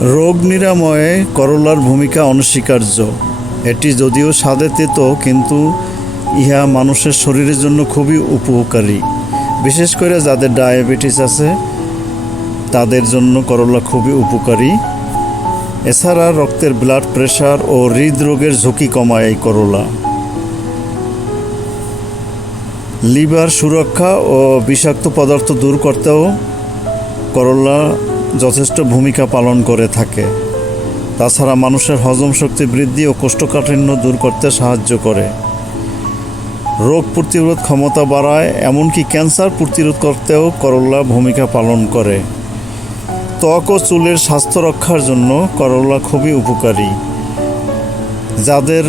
রোগ নিরাময়ে করলার ভূমিকা অনস্বীকার্য। এটি যদিও স্বাদে তেতো, কিন্তু ইহা মানুষের শরীরের জন্য খুবই উপকারী। বিশেষ করে যাদের ডায়াবেটিস আছে তাদের জন্য করলা খুবই উপকারী। এছাড়া রক্তের ব্লাড প্রেশার ও হৃদরোগের ঝুঁকি কমায় এই করলা। লিভার সুরক্ষা ও বিষাক্ত পদার্থ দূর করতেও করলা যথেষ্ট ভূমিকা পালন করে থাকে। তাছাড়া মানুষের হজম শক্তি বৃদ্ধি ও কোষ্ঠকাঠিন্য দূর করতে সাহায্য করে, রোগ প্রতিরোধ ক্ষমতা বাড়ায়, এমনকি ক্যান্সার প্রতিরোধ করতেও করলা ভূমিকা পালন করে। ত্বক ও চুলের স্বাস্থ্য রক্ষার জন্য করলা খুবই উপকারী। যাদের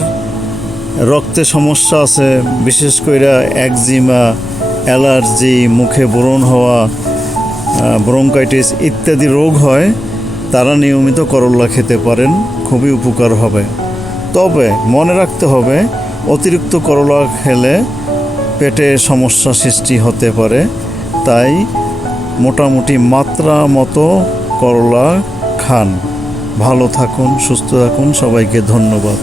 রক্তে সমস্যা আছে, বিশেষ করে একজিমা, অ্যালার্জি, মুখে ব্রণ হওয়া, ব্রঙ্কাইটিস ইত্যাদি রোগ হয়, তারা নিয়মিত করলা খেতে পারেন, খুবই উপকার হবে। তবে মনে রাখতে হবে, অতিরিক্ত করলা খেলে পেটে সমস্যা সৃষ্টি হতে পারে। তাই মোটামুটি মাত্রা মতো করলা খান। ভালো থাকুন, সুস্থ থাকুন। সবাইকে ধন্যবাদ।